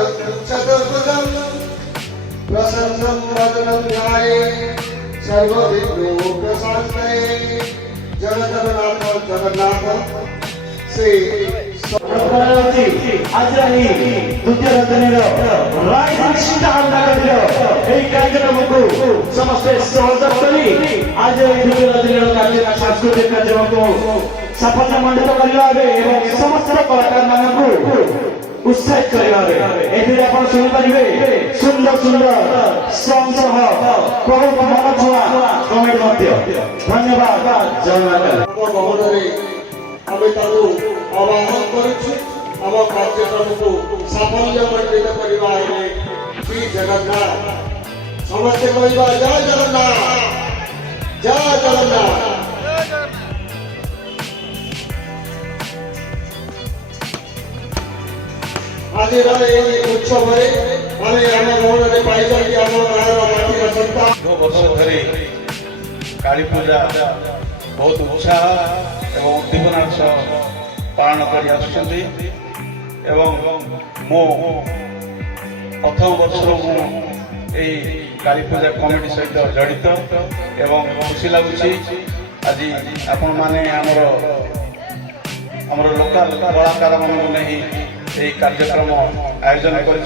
चतुर्भुजं प्रशंसं वदनं ध्याये सर्वविघ्नोपशान्तये जगन्नाथ जगन्नाथ श्री आज द्वितीय रजनी कार्यक्रम को समस्ते सहयोग करी आज द्वितीय रजनी सांस्कृतिक कार्यक्रम को सफलता मंडित करने समस्त कलाकार मान उत्साहित करने आप शुणिपारे सुंदर सुंदर सॉन्ग बहुत मन छुआ कमेंट धन्यवाद जय माता आवाहन करुछु आम कार्यक्रम को साफल्य मंडित करवा श्री जगन्नाथ समस्ते कहवा जय जगन्नाथ जय जगन्नाथ। आज उत्सव आम गौर पाई आम गाँव सन्तान 2 वर्ष धरी काली पूजा बहुत उत्साह एवं उद्दीपनार सह पालन कर प्रथम वर्ष काली पूजा कमिटी सहित जड़ित एवं खुशी लगुच आज आपण माने आमर लोकल कलाकार मान नहीं कार्यक्रम आयोजन कर